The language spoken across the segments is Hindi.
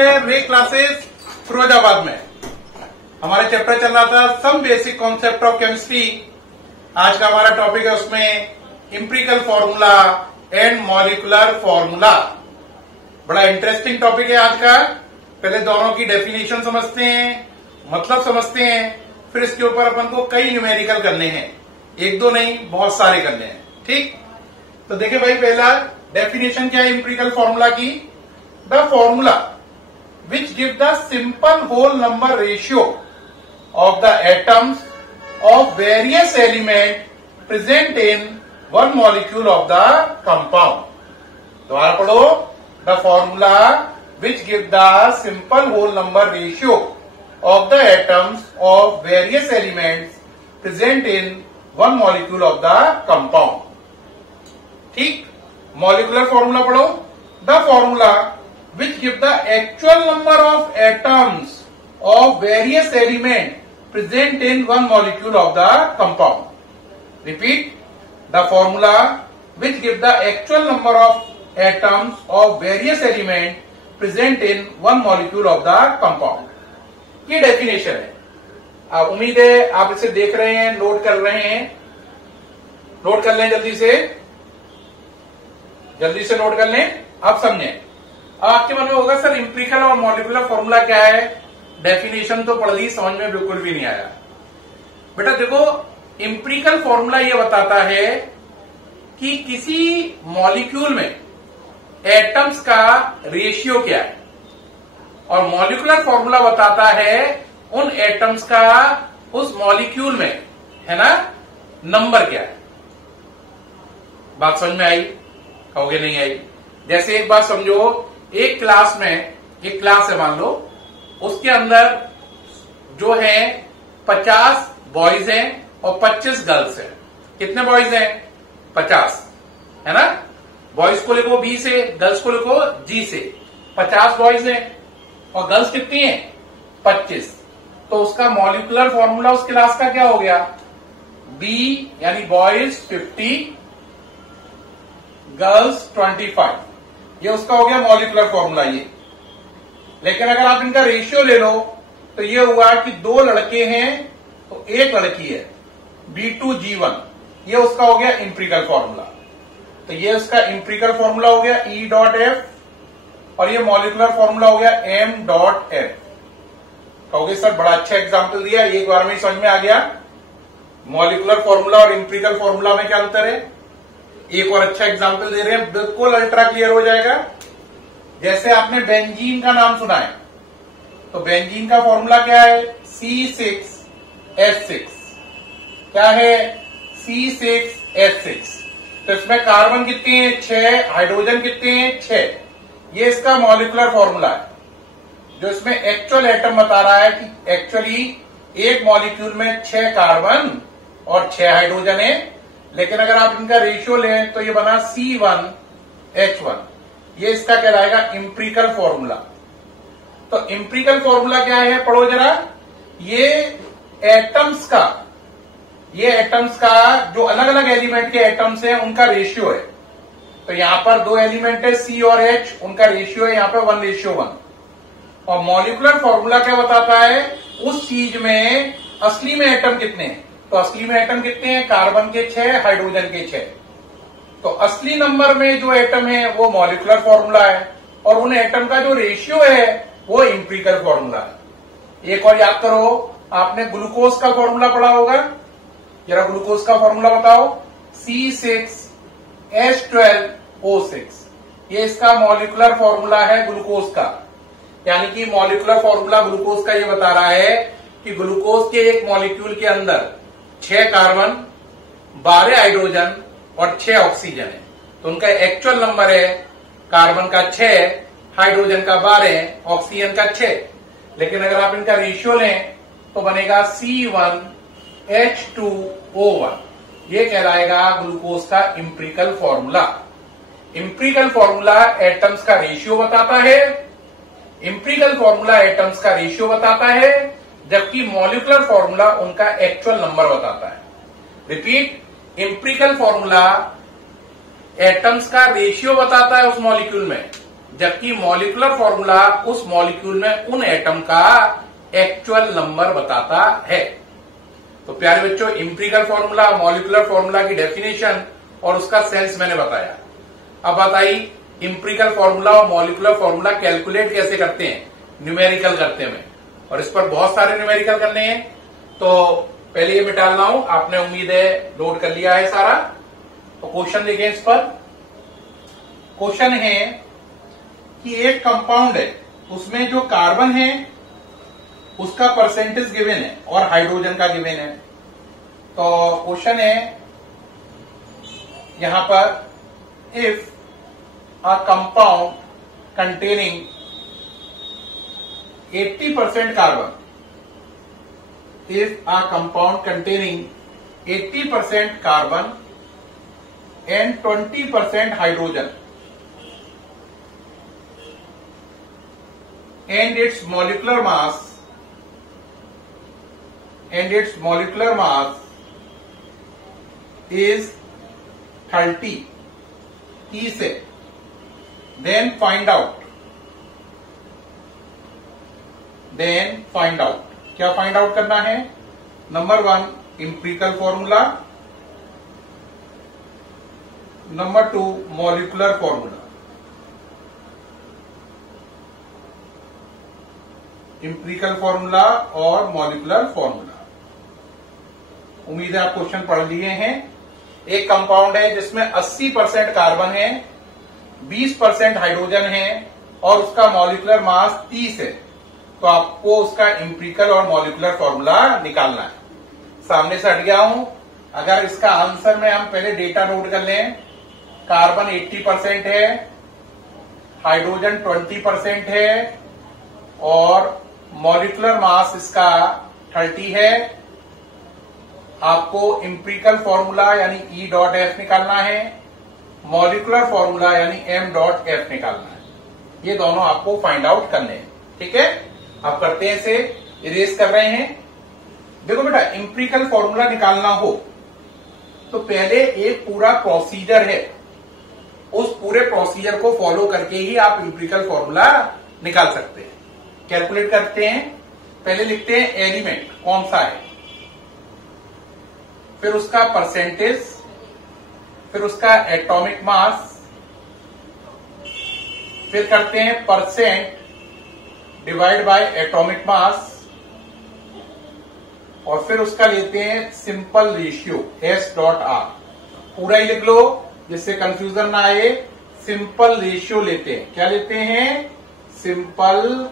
हैं रे क्लासेस फिरोजाबाद में। हमारा चैप्टर चल रहा था some basic concept of chemistry. आज का हमारा टॉपिक है उसमें empirical formula and molecular formula. बड़ा इंटरेस्टिंग टॉपिक है आज का। पहले दोनों की डेफिनेशन समझते हैं, मतलब समझते हैं, फिर इसके ऊपर अपन को कई न्यूमेरिकल करने हैं, एक दो नहीं बहुत सारे करने हैं। ठीक, तो देखिए भाई, पहला डेफिनेशन क्या है एम्पिरिकल फॉर्मूला की? The formula which give the simple whole number ratio of the atoms of various element present in one molecule of the compound. दोबारा पढ़ो, the formula which give the simple whole number ratio of the atoms of various elements present in one molecule of the compound। ठीक, मॉलिकुलर फॉर्मूला पढ़ो। The formula which give the actual number of atoms of various element present in one molecule of the compound. Repeat, the formula which give the actual number of atoms of various element present in one molecule of the compound. ये डेफिनेशन है। उम्मीद है आप इसे देख रहे हैं, नोट कर रहे हैं। नोट कर लें, जल्दी से नोट कर लें। आप समझें। आपके मन में होगा सर एम्पिरिकल और मॉलिक्यूलर फॉर्मूला क्या है? डेफिनेशन तो पढ़ ली, समझ में बिल्कुल भी नहीं आया। बेटा देखो, एम्पिरिकल फॉर्मूला ये बताता है कि किसी मॉलिक्यूल में एटम्स का रेशियो क्या है, और मॉलिक्यूलर फॉर्मूला बताता है उन एटम्स का उस मॉलिक्यूल में, है ना, नंबर क्या है। बात समझ में आई? कहोगे नहीं आई। जैसे एक बात समझो, एक क्लास में, एक क्लास है मान लो, उसके अंदर जो है 50 बॉयज हैं और 25 गर्ल्स हैं। कितने बॉयज हैं? 50, है ना। बॉयज को लिखो बी से, गर्ल्स को लिखो जी से। 50 बॉयज हैं और गर्ल्स कितनी है? 25। तो उसका मॉलिक्यूलर फॉर्मूला उस क्लास का क्या हो गया? बी यानी बॉयज 50, गर्ल्स 25। ये उसका हो गया मॉलिक्यूलर फॉर्मूला ये। लेकिन अगर आप इनका रेशियो ले लो तो ये हुआ कि 2 लड़के हैं तो 1 लड़की है, B2G1। ये उसका हो गया एम्पिरिकल फॉर्मूला। तो ये उसका एम्पिरिकल फॉर्मूला हो गया E.F और ये मॉलिक्यूलर फॉर्मूला हो गया M.F। कहोगे सर बड़ा अच्छा एग्जांपल दिया, एक बार में समझ में आ गया मॉलिक्यूलर फॉर्मूला और एम्पिरिकल फॉर्मूला में क्या अंतर है। एक और अच्छा एग्जांपल दे रहे हैं, बिल्कुल अल्ट्रा क्लियर हो जाएगा। जैसे आपने बेंजीन का नाम सुना है, तो बेंजीन का फॉर्मूला क्या है? C6H6। क्या है? C6H6। तो इसमें कार्बन कितने हैं? 6। हाइड्रोजन कितने हैं? 6। ये इसका मॉलिक्यूलर फॉर्मूला है, जो इसमें एक्चुअल एटम बता रहा है कि एक्चुअली एक मॉलिक्यूल में 6 कार्बन और 6 हाइड्रोजन है। लेकिन अगर आप इनका रेशियो लें तो ये बना C1H1। ये इसका कहलाएगा एम्पिरिकल फॉर्मूला। तो एम्पिरिकल फॉर्मूला क्या है? पढ़ो जरा। ये एटम्स का जो अलग अलग एलिमेंट के एटम्स हैं उनका रेशियो है। तो यहां पर 2 एलिमेंट है C और H, उनका रेशियो है यहां पर 1:1। और मॉलिक्यूलर फॉर्मूला क्या बताता है? उस चीज में असली में एटम कितने हैं। तो असली में एटम कितने हैं? कार्बन के 6, हाइड्रोजन के 6। तो असली नंबर में जो एटम है वो मॉलिक्यूलर फॉर्मूला है, और उन एटम का जो रेशियो है वो एम्पिरिकल फॉर्मूला है। एक और याद करो, आपने ग्लूकोज का फॉर्मूला पढ़ा होगा। जरा ग्लूकोज का फॉर्मूला बताओ। C6H12O6। ये इसका मॉलिक्यूलर फॉर्मूला है ग्लूकोज का। यानी कि मॉलिक्यूलर फॉर्मूला ग्लूकोज का ये बता रहा है कि ग्लूकोज के एक मॉलिक्यूल के अंदर 6 कार्बन, 12 हाइड्रोजन और 6 ऑक्सीजन है। तो उनका एक्चुअल नंबर है कार्बन का 6, हाइड्रोजन का 12, ऑक्सीजन का 6। लेकिन अगर आप इनका रेशियो लें तो बनेगा C1H2O1। ये कहलाएगा ग्लूकोज का empirical formula. Empirical formula atoms का रेशियो बताता है, जबकि मॉलिक्यूलर फॉर्मूला उनका एक्चुअल नंबर बताता है। रिपीट, एम्पिरिकल फॉर्मूला एटम्स का रेशियो बताता है उस मॉलिक्यूल में, जबकि मॉलिक्यूलर फॉर्मूला उस मॉलिक्यूल में उन एटम का एक्चुअल नंबर बताता है। तो प्यारे बच्चों, इंपीरिकल फॉर्मूला, मॉलिक्यूलर फॉर्मूला की डेफिनेशन और उसका सेंस मैंने बताया। अब बताइए इंपीरिकल फॉर्मूला और मॉलिक्यूलर फॉर्मूला कैलकुलेट कैसे करते हैं, न्यूमेरिकल करते हैं। और इस पर बहुत सारे न्यूमेरिकल करने हैं, तो पहले ये मिटा रहा हूं, आपने उम्मीद है नोट कर लिया है सारा। तो क्वेश्चन देखें इस पर। क्वेश्चन है कि एक कंपाउंड है, उसमें जो कार्बन है उसका परसेंटेज गिवन है और हाइड्रोजन का गिवन है। तो क्वेश्चन है यहां पर, if a compound containing 80% carbon, if a compound containing 80% carbon and 20% hydrogen and its molecular mass is 30 से, then find out क्या फाइंड आउट करना है। Number 1 empirical formula, number 2 molecular formula. Empirical formula और मॉलिक्यूलर फॉर्मूला। उम्मीद है आप क्वेश्चन पढ़ लिए हैं। एक कंपाउंड है जिसमें 80% कार्बन है, 20% हाइड्रोजन है और उसका मॉलिक्यूलर मास 30 है। तो आपको उसका इंपीरिकल और मॉलिक्यूलर फॉर्मूला निकालना है। सामने से हट गया हूं। अगर इसका आंसर में हम पहले डेटा नोट कर लें, कार्बन 80% है, हाइड्रोजन 20% है और मॉलिक्यूलर मास इसका 30 है। आपको इंपीरिकल फॉर्मूला यानी E.F निकालना है, मॉलिक्यूलर फॉर्मूला यानी M.F निकालना है। ये दोनों आपको फाइंड आउट करने हैं। ठीक है, आप करते हैं, इसे इरेज कर रहे हैं। देखो बेटा, इंपीरिकल फॉर्मूला निकालना हो तो पहले एक पूरा प्रोसीजर है, उस पूरे प्रोसीजर को फॉलो करके ही आप इंपीरिकल फॉर्मूला निकाल सकते हैं। कैलकुलेट करते हैं। पहले लिखते हैं एलिमेंट कौन सा है, फिर उसका परसेंटेज, फिर उसका एटॉमिक मास, फिर करते हैं percent divide by atomic mass और फिर उसका लेते हैं सिंपल रेशियो S.R। पूरा ही लिख लो जिससे कंफ्यूजन ना आए। सिंपल रेशियो लेते हैं। क्या लेते हैं? सिंपल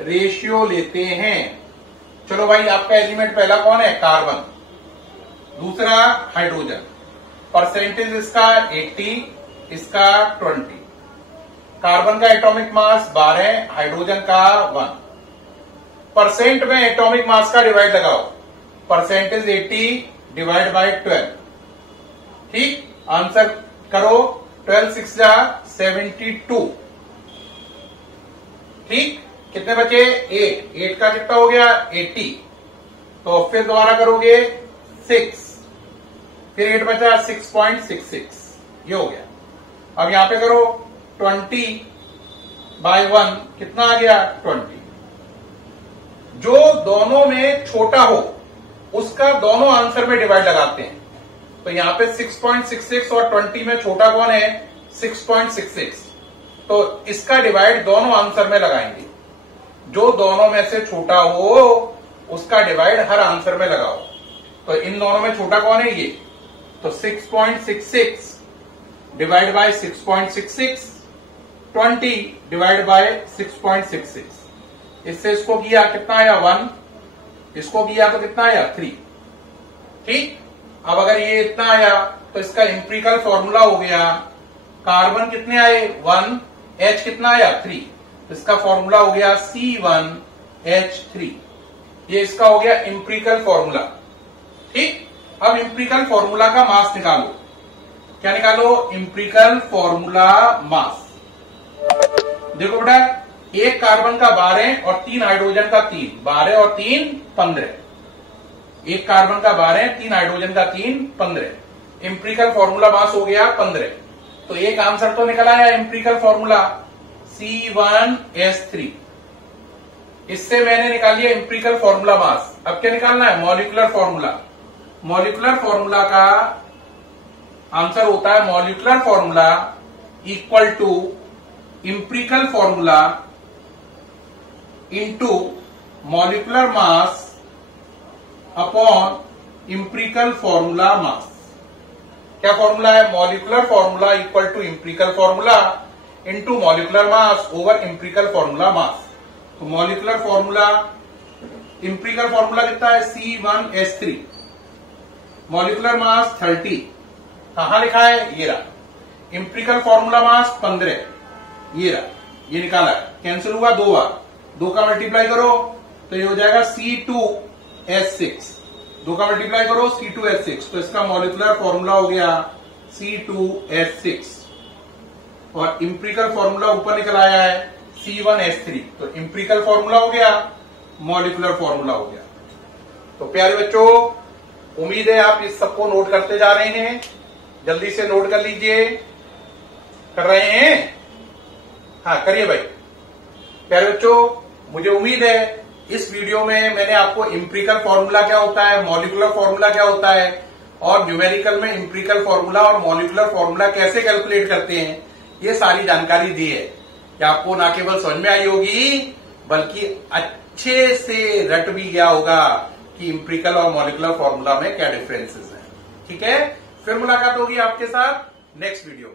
रेशियो लेते हैं। चलो भाई, आपका एलिमेंट पहला कौन है? कार्बन। दूसरा हाइड्रोजन। परसेंटेज इसका 80, इसका 20। कार्बन का एटॉमिक मास 12, हाइड्रोजन का 1। परसेंट में एटॉमिक मास का डिवाइड लगाओ। Percentage 80 divide by 12। ठीक, आंसर करो। 12 6 जा 72। ठीक, कितने बचे? 8 का कितना हो गया? 80। तो फिर दोबारा करोगे 6, फिर 8 बचा 6.66। ये हो गया। अब यहां पे करो 20 बाय 1, कितना आ गया? 20। जो दोनों में छोटा हो उसका दोनों आंसर में डिवाइड लगाते हैं। तो यहां पे 6.66 और 20 में छोटा कौन है? 6.66। तो इसका डिवाइड दोनों आंसर में लगाएंगे। जो दोनों में से छोटा हो उसका डिवाइड हर आंसर में लगाओ। तो इन दोनों में छोटा कौन है? ये। तो 6.66 डिवाइड बाय 6.66, 20 डिवाइड बाय 6.66। इससे इसको किया कितना आया? 1। इसको किया तो कितना आया? 3। ठीक, अब अगर ये इतना आया तो इसका इंपीरिकल फॉर्मूला हो गया। कार्बन कितने आए? 1, H कितना आया? 3। इसका फॉर्मूला हो गया C1H3। ये इसका हो गया इंपीरिकल फॉर्मूला। ठीक, अब इंपीरिकल फॉर्मूला का मास निकालो। क्या निकालो? Empirical formula mass. देखो बेटा, एक कार्बन का 12 और 3 हाइड्रोजन का 3। 12 और 3 15। एक कार्बन का 12, 3 हाइड्रोजन का 3, 15। इंपीरिकल फॉर्मूला मास हो गया 15। तो एक आंसर तो निकल आया इंपीरिकल फॉर्मूला C1H3। इससे मैंने निकाल लिया इंपिरिकल फॉर्मूला मास। अब क्या निकालना है? Molecular formula. मॉलिक्यूलर फॉर्मूला का आंसर होता है molecular formula equal to empirical formula into molecular mass upon empirical formula mass. क्या फॉर्मूला है? Molecular formula equal to empirical formula into molecular mass over empirical formula mass. तो मॉलिक्यूलर फॉर्मूला, इंपिरिकल फॉर्मूला कितना है? C1H3। Molecular mass 30। कहां लिखा है? ये रहा। इंपिरिकल फॉर्मूला मास 15, ये रहा, ये निकाला है। कैंसिल हुआ 2 बार, 2 का मल्टीप्लाई करो तो ये हो जाएगा C2H6। 2 का मल्टीप्लाई करो C2H6, तो इसका मॉलिक्यूलर फॉर्मूला हो गया C2H6 और इंपिरिकल फॉर्मूला ऊपर निकल आया है C1H3। तो इंपिरिकल फॉर्मूला हो गया, मॉलिक्यूलर फॉर्मूला हो गया। तो प्यारे बच्चों, उम्मीद है आप इस सबको नोट करते जा रहे हैं। जल्दी से नोट कर लीजिए। कर रहे हैं? हाँ, करिए भाई। प्यारे बच्चों, मुझे उम्मीद है इस वीडियो में मैंने आपको इंपिरिकल फॉर्मूला क्या होता है, मॉलिक्यूलर फॉर्मूला क्या होता है और न्यूमेरिकल में इंपिरिकल फॉर्मूला और मॉलिक्यूलर फॉर्मूला कैसे कैलकुलेट करते हैं, ये सारी जानकारी दी है कि आपको ना केवल समझ में आई होगी बल्कि अच्छे से रट भी गया होगा कि इंपिरिकल और मॉलिक्यूलर फॉर्मूला में क्या डिफरेंसेस हैं। ठीक है, फिर मुलाकात होगी आपके साथ नेक्स्ट वीडियो में।